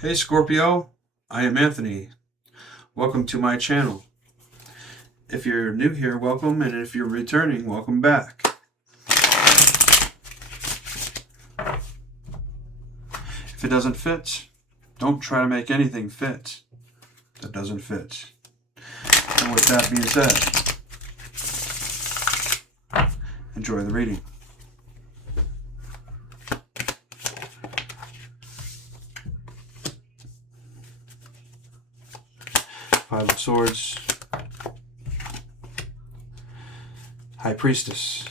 Hey Scorpio, I am Anthony. Welcome to my channel. If you're new here, welcome, and if you're returning, welcome back. If it doesn't fit, don't try to make anything fit that doesn't fit. And with that being said, enjoy the reading. Five of Swords, High Priestess,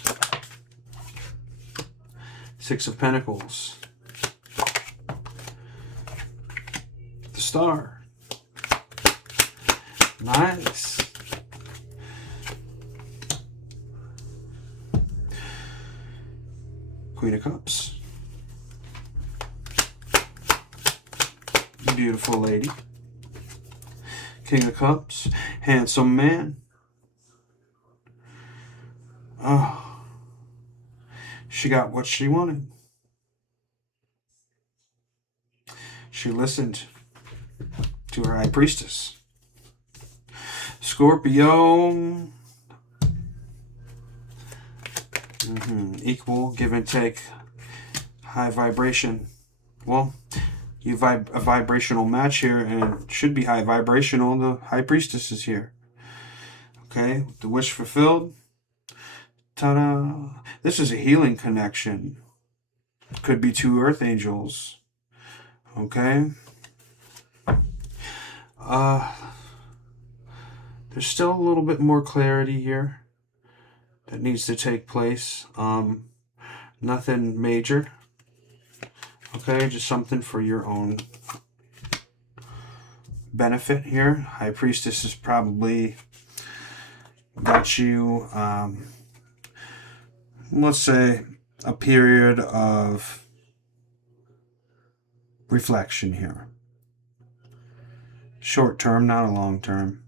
Six of Pentacles, the Star. Nice. Queen of Cups. Beautiful lady. King of Cups. Handsome man. Oh. She got what she wanted. She listened to her High Priestess. Scorpio. Equal, give and take, high vibration. Well, you a vibrational match here, and it should be high vibrational. The High Priestess is here. Okay, the wish fulfilled. Ta-da! This is a healing connection. Could be two earth angels. Okay. There's still a little bit more clarity here that needs to take place. Nothing major. Okay, just something for your own benefit here. High Priestess has probably got you, let's say, a period of reflection here. Short term, not a long term.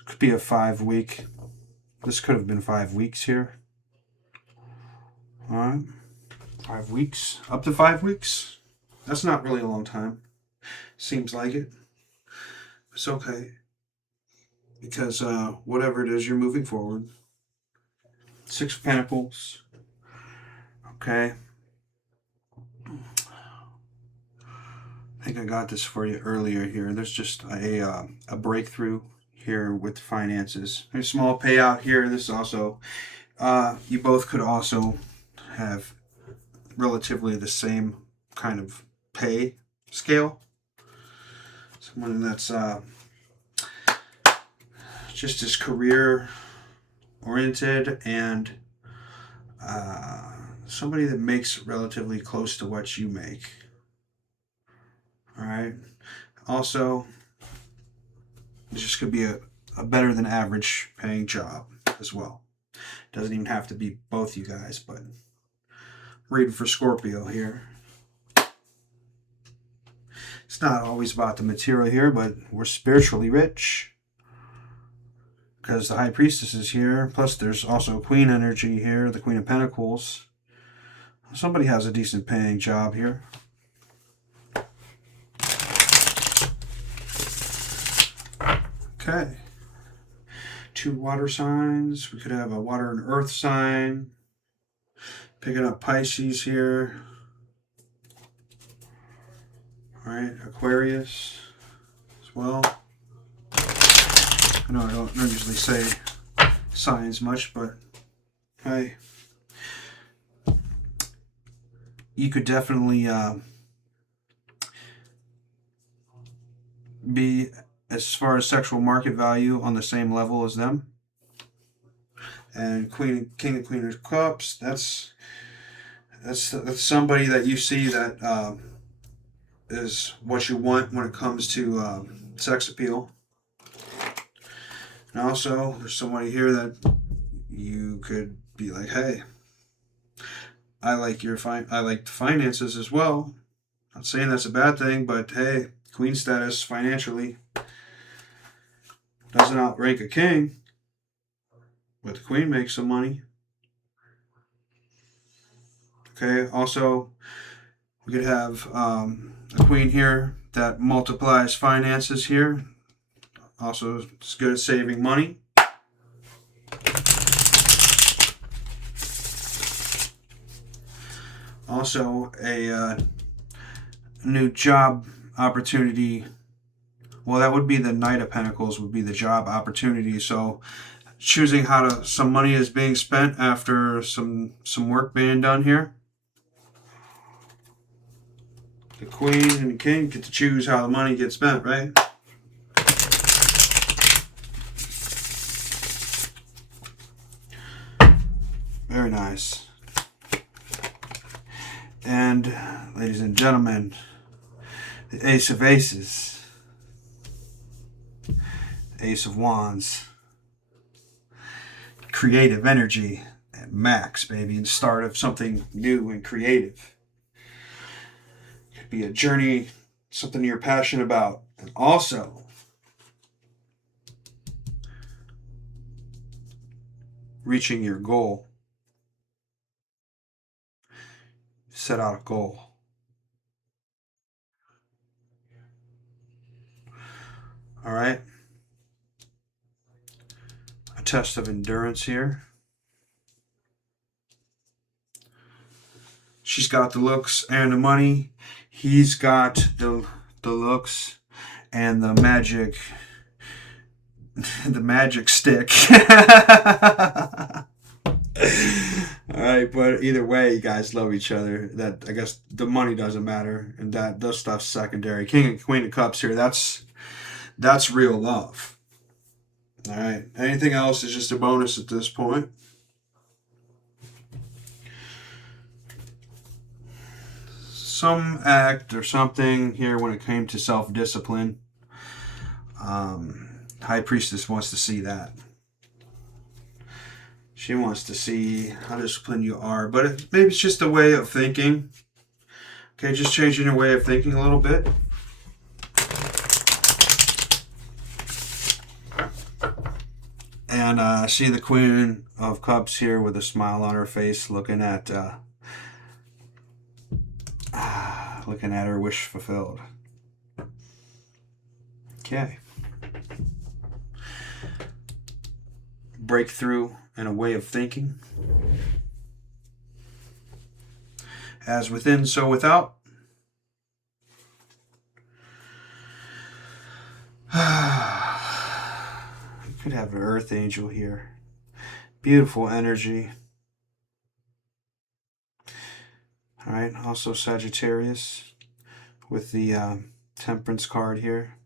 It could be a 5-week. This could have been 5 weeks here. All right. 5 weeks. Up to 5 weeks. That's not really a long time. Seems like it. It's okay. Because whatever it is, you're moving forward. Six of Pentacles. Okay. I think I got this for you earlier here. There's just a breakthrough here with finances. There's a small payout here. This also, you both could also have relatively the same kind of pay scale. Someone that's just as career oriented, and somebody that makes relatively close to what you make. All right. Also, this just could be a better than average paying job as well. Doesn't even have to be both you guys, but reading for Scorpio here. It's not always about the material here, but we're spiritually rich because the High Priestess is here. Plus, there's also Queen energy here, the Queen of Pentacles. Somebody has a decent paying job here. Okay. 2 water signs. We could have a water and earth sign. Picking up Pisces here. All right, Aquarius as well. I know I don't usually say signs much, but hey, you could definitely be, as far as sexual market value, on the same level as them. And King and Queen of Cups, that's somebody that you see that is what you want when it comes to sex appeal. And also, there's somebody here that you could be like, hey, I like the finances as well. Not saying that's a bad thing, but hey, queen status financially doesn't outrank a king, but the queen makes some money. Okay, also, we could have a queen here that multiplies finances here. Also, it's good at saving money. Also, a new job opportunity. Well, that would be the Knight of Pentacles, would be the job opportunity. So, choosing how to, some money is being spent after some work being done here. The Queen and the King get to choose how the money gets spent, right? Very nice. And, ladies and gentlemen, the Ace of Aces, Ace of Wands, creative energy at max, baby, and start of something new and creative. Could be a journey, something you're passionate about, and also reaching your goal. Set out a goal. All right. A test of endurance here. She's got the looks and the money. He's got the looks and the magic stick. All right, but either way, you guys love each other. That, I guess, the money doesn't matter, and that those stuff's secondary. King and Queen of Cups here. That's real love. All right. Anything else is just a bonus at this point. Some act or something here when it came to self-discipline. High Priestess wants to see that. She wants to see how disciplined you are. But maybe it's just a way of thinking. Okay, just changing your way of thinking a little bit. And I see the Queen of Cups here with a smile on her face, looking at her wish fulfilled. Okay. Breakthrough and a way of thinking. As within, so without. You could have an earth angel here. Beautiful energy. All right, also Sagittarius with the Temperance card here.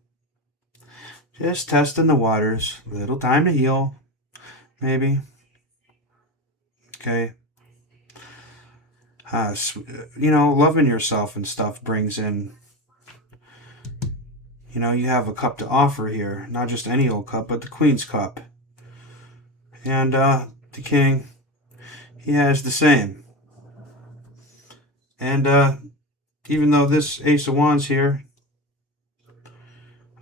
Just testing the waters. Little time to heal, maybe. Okay. Loving yourself and stuff brings in, you have a cup to offer here. Not just any old cup, but the Queen's cup. And the King, he has the same. And even though this Ace of Wands here,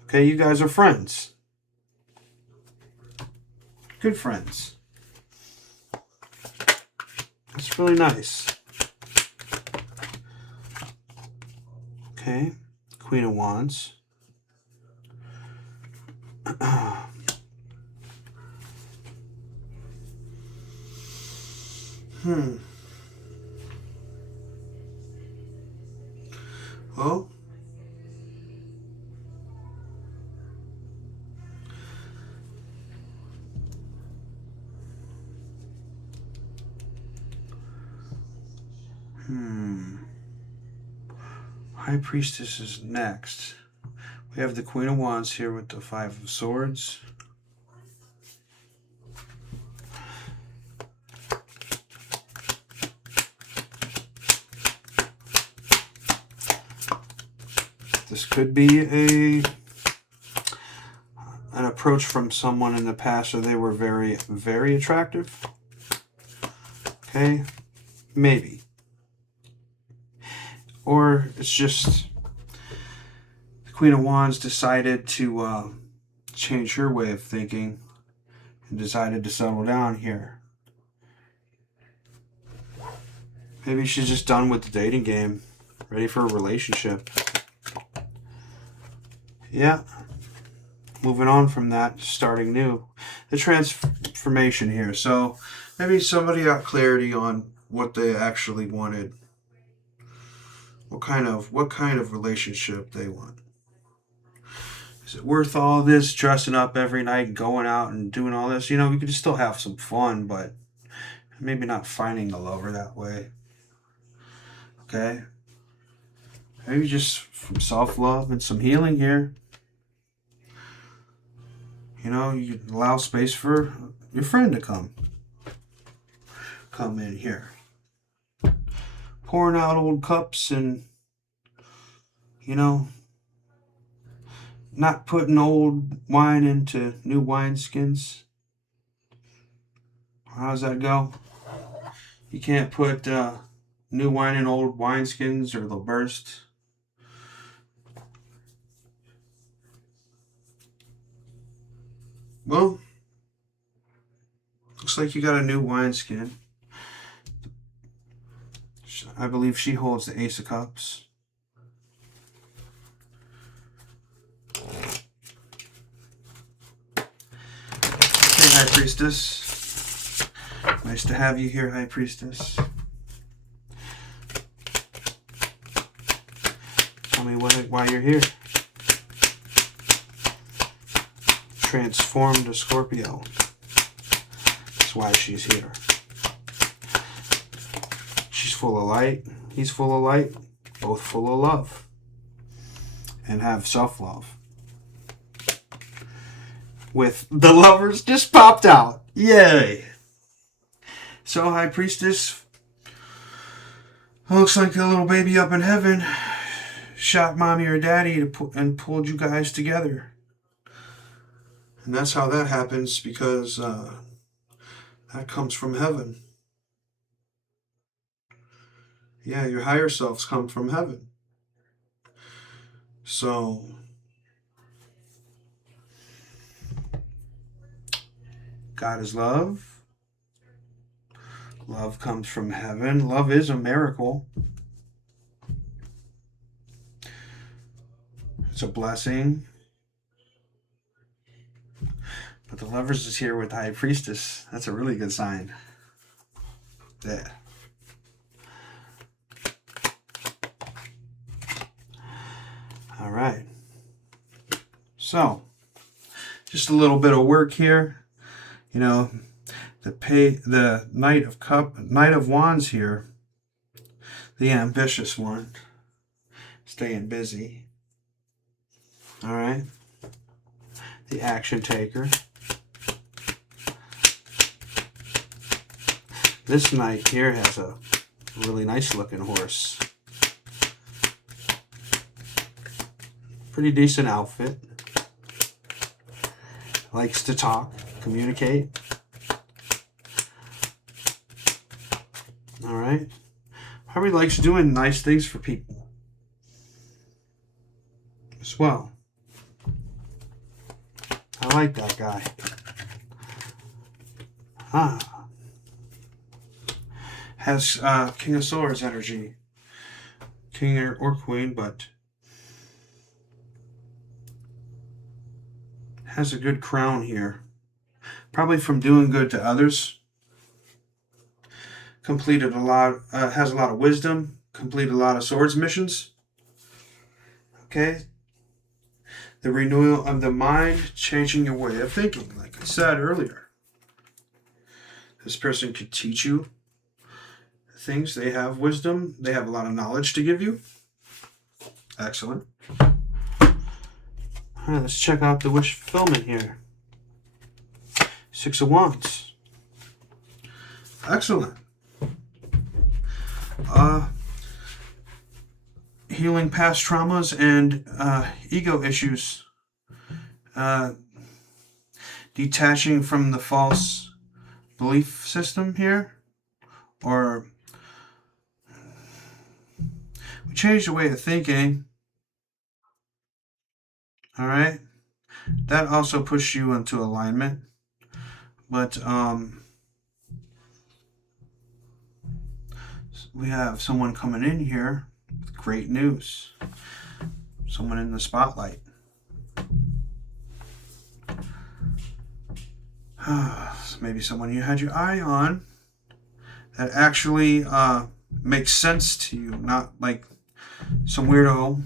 okay, you guys are friends. Good friends. That's really nice. Okay, Queen of Wands. Oh. High Priestess is next. We have the Queen of Wands here with the Five of Swords. This could be an approach from someone in the past, so they were very, very attractive. Okay, maybe. Or it's just the Queen of Wands decided to change her way of thinking and decided to settle down here. Maybe she's just done with the dating game, ready for a relationship. Yeah. Moving on from that, starting new. The transformation here. So maybe somebody got clarity on what they actually wanted. What kind of relationship they want. Is it worth all this dressing up every night and going out and doing all this? You know, you could still have some fun, but maybe not finding the lover that way. Okay? Maybe just from self-love and some healing here. You know, you allow space for your friend to come in here. Pouring out old cups and, you know, not putting old wine into new wineskins. How does that go? You can't put new wine in old wineskins or they'll burst. Well, looks like you got a new wineskin. I believe she holds the Ace of Cups. Hey, High Priestess. Nice to have you here, High Priestess. Tell me why you're here. Transformed to Scorpio. That's why she's here. She's full of light. He's full of light. Both full of love. And have self-love. With the lovers just popped out. Yay! So, High Priestess, looks like a little baby up in heaven shot mommy or daddy and pulled you guys together. And that's how that happens, because that comes from heaven. Yeah, your higher selves come from heaven. So, God is love. Love comes from heaven. Love is a miracle. It's a blessing. But the lovers is here with the High Priestess. That's a really good sign. Yeah. All right. So, just a little bit of work here. You know, the Knight of Wands here. The ambitious one. Staying busy. All right. The action taker. This knight here has a really nice looking horse. Pretty decent outfit. Likes to talk, communicate. All right. Probably likes doing nice things for people as well. I like that guy. Has King of Swords energy. King or Queen, but has a good crown here. Probably from doing good to others. Completed a lot, has a lot of wisdom. Completed a lot of swords missions. Okay. The renewal of the mind, changing your way of thinking, like I said earlier. This person could teach you things. They have wisdom. They have a lot of knowledge to give you. Excellent. All right, let's check out the wish fulfillment here. 6 of Wands. Excellent. Healing past traumas and ego issues. Detaching from the false belief system here. Or we changed the way of thinking. All right. That also pushed you into alignment. But we have someone coming in here with great news. Someone in the spotlight. Maybe someone you had your eye on that actually makes sense to you, not like some weirdo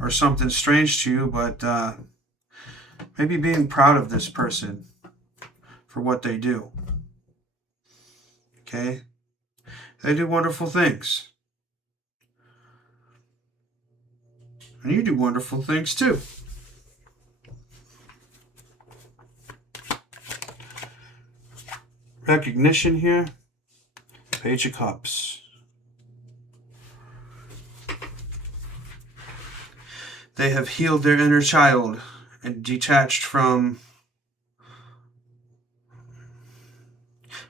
or something strange to you, but maybe being proud of this person for what they do. Okay? They do wonderful things. And you do wonderful things too. Recognition here. Page of Cups. They have healed their inner child and detached from...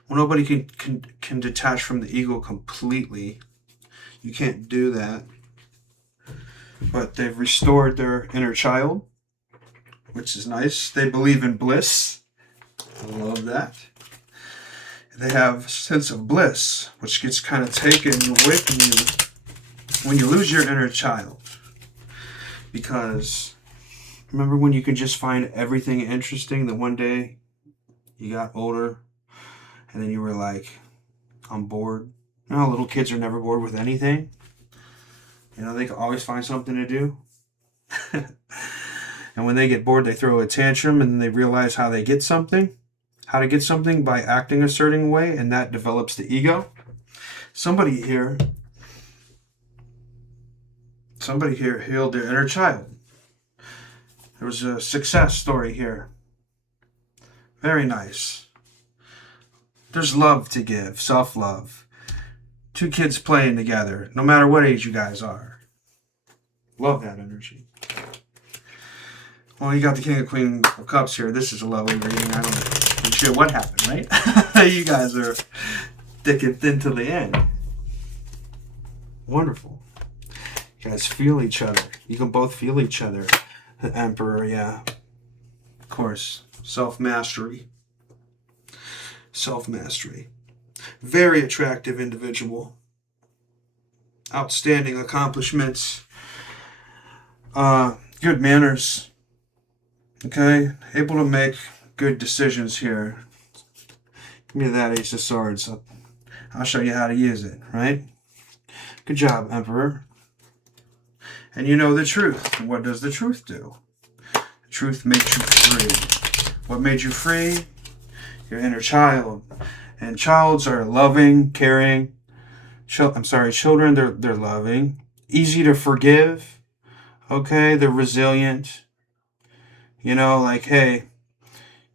Well, nobody can detach from the ego completely. You can't do that. But they've restored their inner child, which is nice. They believe in bliss. I love that. They have a sense of bliss, which gets kind of taken away from you when you lose your inner child. Because remember when you could just find everything interesting, that one day you got older and then you were like, I'm bored. You know, little kids are never bored with anything. You know, they can always find something to do. And when they get bored, they throw a tantrum, and then they realize how to get something by acting a certain way, and that develops the ego. Somebody here healed their inner child. There was a success story here. Very nice. There's love to give, self-love. Two kids playing together, no matter what age you guys are. Love that energy. Well, you got the King of Queen of Cups here. This is a lovely reading. I don't give a shit what happened, right? You guys are thick and thin till the end. Wonderful. You guys feel each other. You can both feel each other. The Emperor, yeah. Of course. Self-mastery. Self-mastery. Very attractive individual. Outstanding accomplishments. Good manners. Okay? Able to make good decisions here. Give me that Ace of Swords. I'll show you how to use it, right? Good job, Emperor. And you know the truth. And what does the truth do? The truth makes you free. What made you free? Your inner child. And childs are loving, caring. Children, they're loving. Easy to forgive. Okay, they're resilient. You know, like, hey,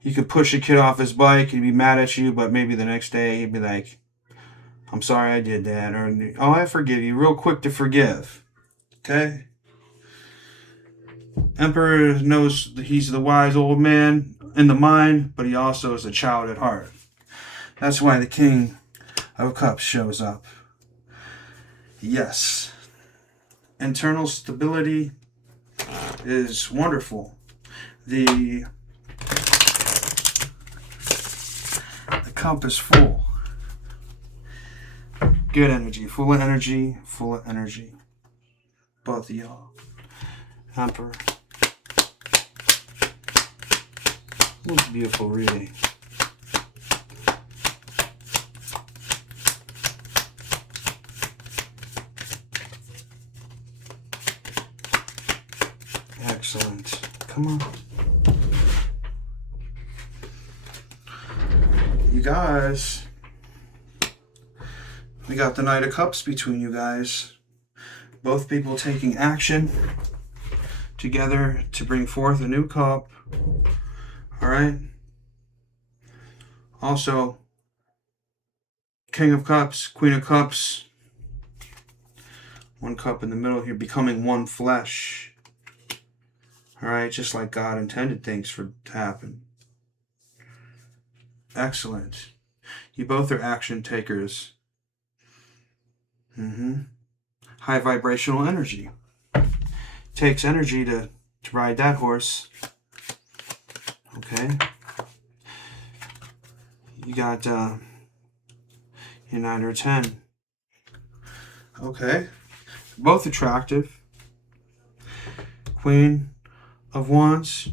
you could push a kid off his bike, he'd be mad at you, but maybe the next day he'd be like, I'm sorry I did that. Or, oh, I forgive you. Real quick to forgive. Okay? Emperor knows that he's the wise old man in the mind, but he also is a child at heart. That's why the King of Cups shows up. Yes. Internal stability is wonderful. The cup is full. Good energy. Full of energy. Full of energy. Both of y'all. Emperor. What a beautiful reading. Excellent. Come on. You guys. We got the Knight of Cups between you guys. Both people taking action together to bring forth a new cup. Alright? Also, King of Cups, Queen of Cups. One cup in the middle here, becoming one flesh. Alright, just like God intended things to happen. Excellent. You both are action takers. High vibrational energy. Takes energy to ride that horse. Okay. You got your 9 or 10. Okay. Both attractive. Queen of Wands.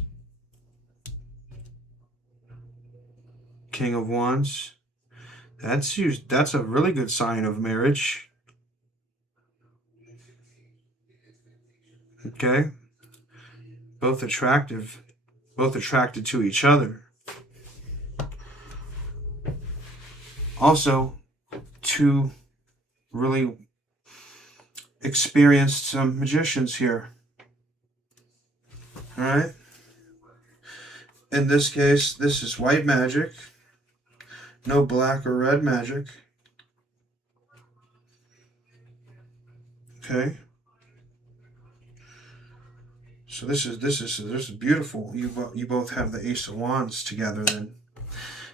King of Wands. That's a really good sign of marriage. Okay? Both attracted to each other. Also, two really experienced magicians here. Alright? In this case, this is white magic. No black or red magic. Okay? So this is beautiful. You both have the Ace of Wands together then.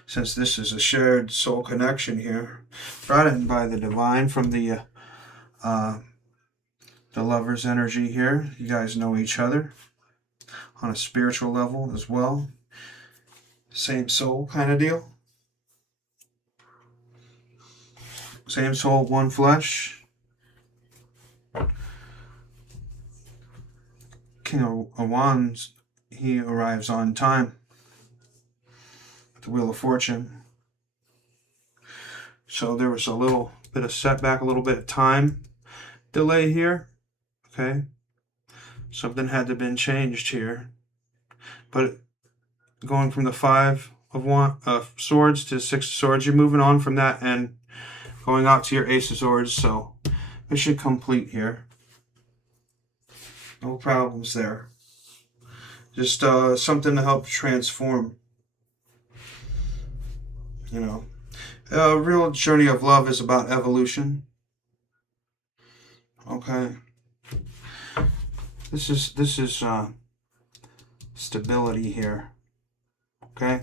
Since this is a shared soul connection here, brought in by the divine from the lover's energy here. You guys know each other on a spiritual level as well. Same soul kind of deal. Same soul, one flesh. King of Wands, he arrives on time. The Wheel of Fortune. So there was a little bit of setback, a little bit of time delay here. Okay. Something had to been changed here. But going from the Five of Swords to Six of Swords, you're moving on from that and going out to your Ace of Swords. So mission complete here. No problems there. Just something to help transform. You know, a real journey of love is about evolution. Okay. This is stability here. Okay.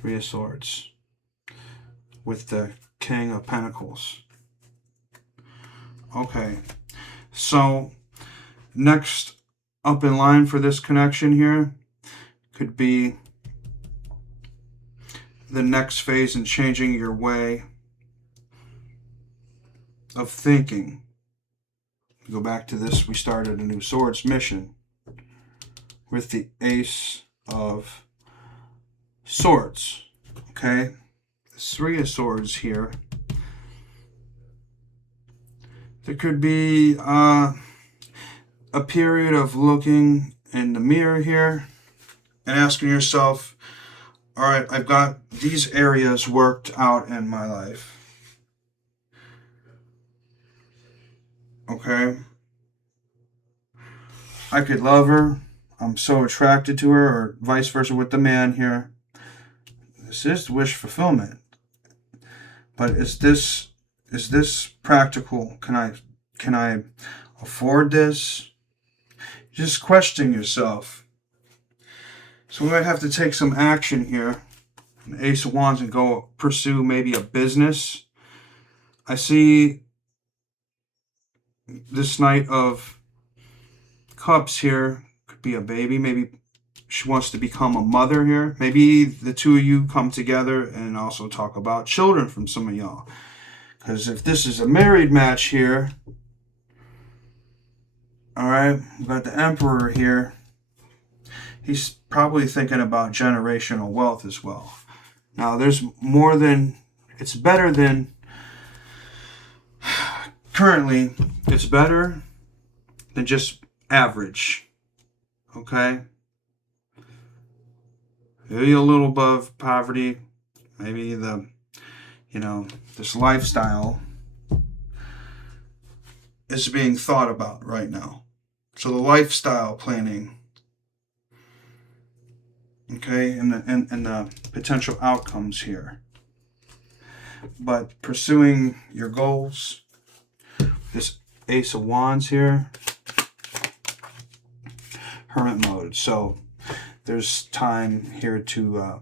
Three of Swords with the King of Pentacles. Okay. So next up in line for this connection here could be the next phase in changing your way of thinking. Go back to this, we started a new Swords mission with the Ace of Swords. Okay, the Three of Swords here. There could be a period of looking in the mirror here and asking yourself, all right, I've got these areas worked out in my life. Okay. I could love her. I'm so attracted to her, or vice versa with the man here. This is wish fulfillment. But is this practical? Can I afford this? Just question yourself. So we might have to take some action here. An Ace of Wands and go pursue maybe a business. I see this Knight of Cups here could be a baby. Maybe she wants to become a mother here. Maybe the two of you come together and also talk about children from some of y'all. Because if this is a married match here, all right, we've got the Emperor here. He's probably thinking about generational wealth as well. Now, there's more than, it's better than, currently, it's better than just average. Okay? Maybe a little above poverty. Maybe this lifestyle is being thought about right now. So the lifestyle planning, okay, and the potential outcomes here. But pursuing your goals, this Ace of Wands here, Hermit mode. So there's time here to,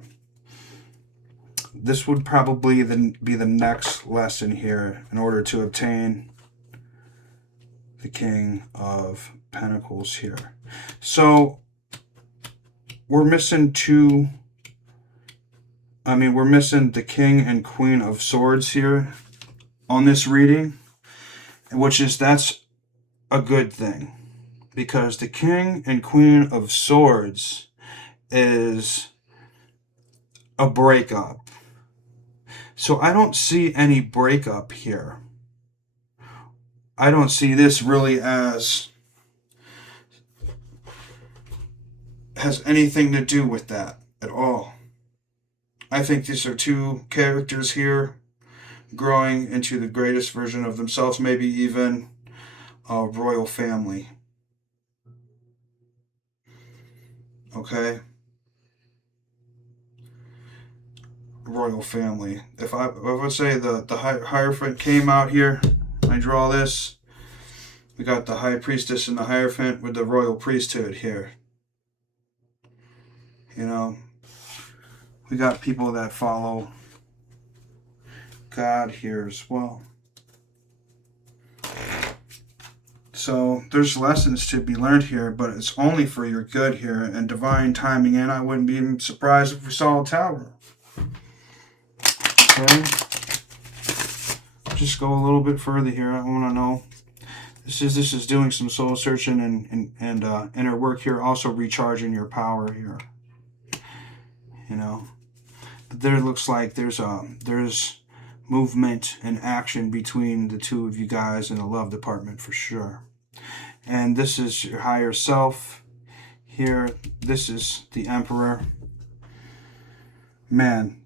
this would probably be the next lesson here in order to obtain the King of Pentacles here. So we're missing we're missing the King and Queen of Swords here on this reading, that's a good thing. because the King and Queen of Swords is a breakup. So I don't see any breakup here. I don't see this really as has anything to do with that at all. I think these are two characters here growing into the greatest version of themselves, maybe even a royal family. Okay? Royal family. If I say the Hierophant came out here, I draw this, we got the High Priestess and the Hierophant with the royal priesthood here. You know, we got people that follow God here as well. So there's lessons to be learned here, but it's only for your good here and divine timing. And I wouldn't be surprised if we saw a tower. Okay. Just go a little bit further here. I want to know. This is doing some soul searching and inner work here. Also recharging your power here. You know, but there looks like there's movement and action between the two of you guys in the love department for sure. And this is your higher self here. This is the Emperor. Man,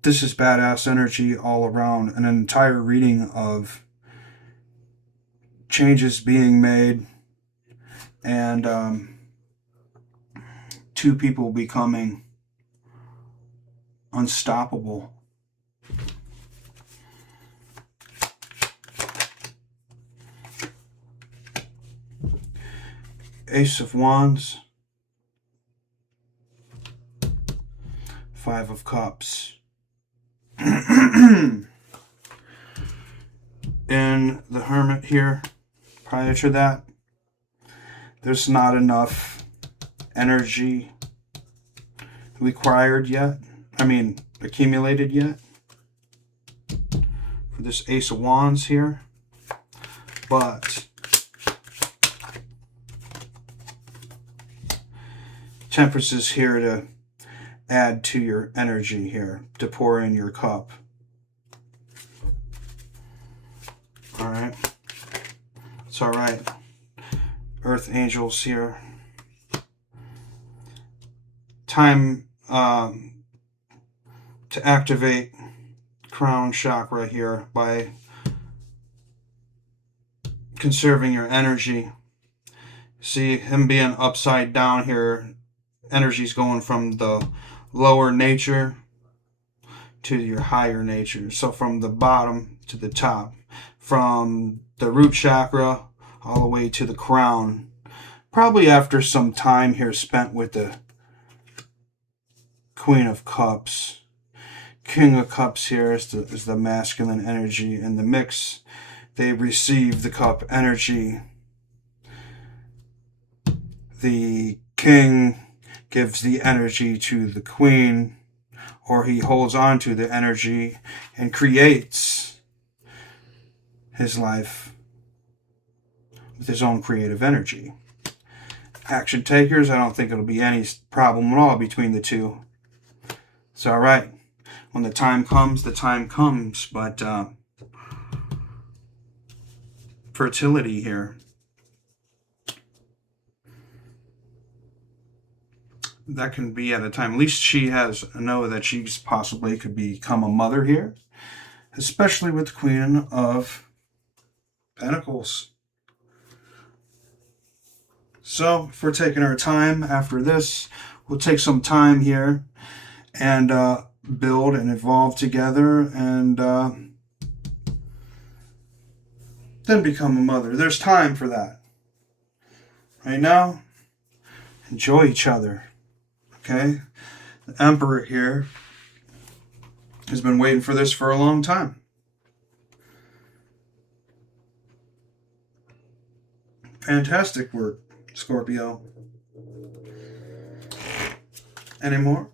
this is badass energy all around. An entire reading of changes being made and two people becoming unstoppable. Ace of Wands, Five of Cups. And the Hermit here, prior to that, there's not enough energy required yet. Accumulated yet for this Ace of Wands here. But Temperance is here to add to your energy here, to pour in your cup. Alright. It's alright. Earth Angels here. Time to activate crown chakra here by conserving your energy. See him being upside down here. Energy's going from the lower nature to your higher nature. So from the bottom to the top. From the root chakra all the way to the crown. Probably after some time here spent with the Queen of Cups. King of Cups here is the masculine energy in the mix. They receive the cup energy. The king gives the energy to the queen, or he holds on to the energy and creates his life with his own creative energy. Action takers, I don't think it'll be any problem at all between the two. It's all right. When the time comes, the time comes. But fertility here. That can be at a time. At least she has know that she possibly could become a mother here. Especially with the Queen of Pentacles. So, if we're taking our time after this, we'll take some time here and build and evolve together and then become a mother. There's time for that. Right now, enjoy each other. Okay? The Emperor here has been waiting for this for a long time. Fantastic work, Scorpio. Any more?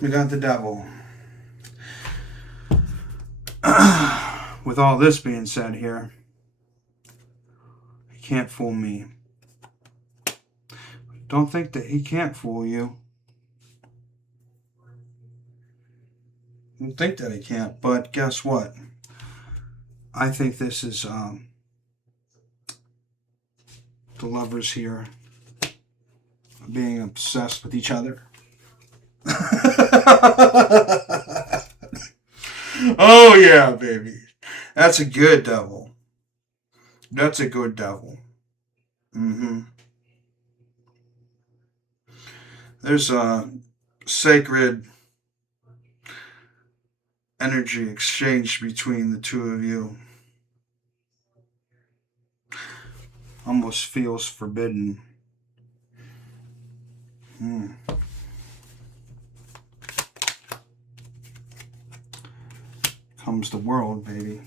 We got the devil. With all this being said here, he can't fool me. Don't think that he can't fool you. Don't think that he can't, but guess what? I think this is the lovers here being obsessed with each other. Oh yeah, baby. That's a good devil. That's a good devil. There's a sacred energy exchange between the two of you. Almost feels forbidden. Comes the world, baby.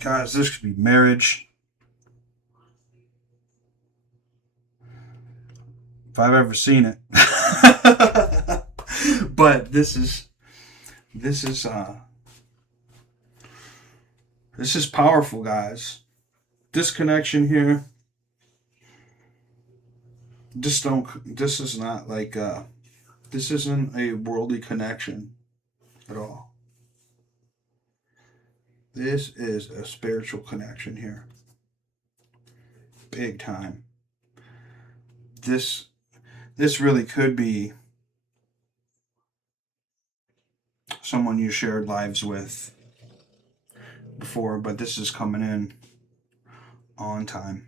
Guys, this could be marriage. If I've ever seen it. But this is powerful, guys. This connection here, this is not like this isn't a worldly connection at all. This is a spiritual connection here. Big time. This really could be someone you shared lives with before, but this is coming in on time.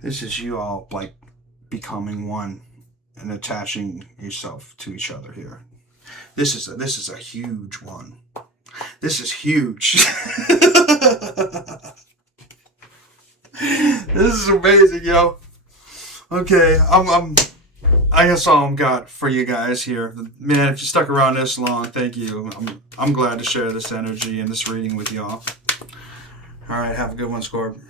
This is you all like becoming one and attaching yourself to each other here. This is a huge one. This is huge. This is amazing, yo. Okay, I guess all I'm got for you guys here. Man, if you stuck around this long, thank you. I'm glad to share this energy and this reading with y'all. All right, have a good one, Scorp.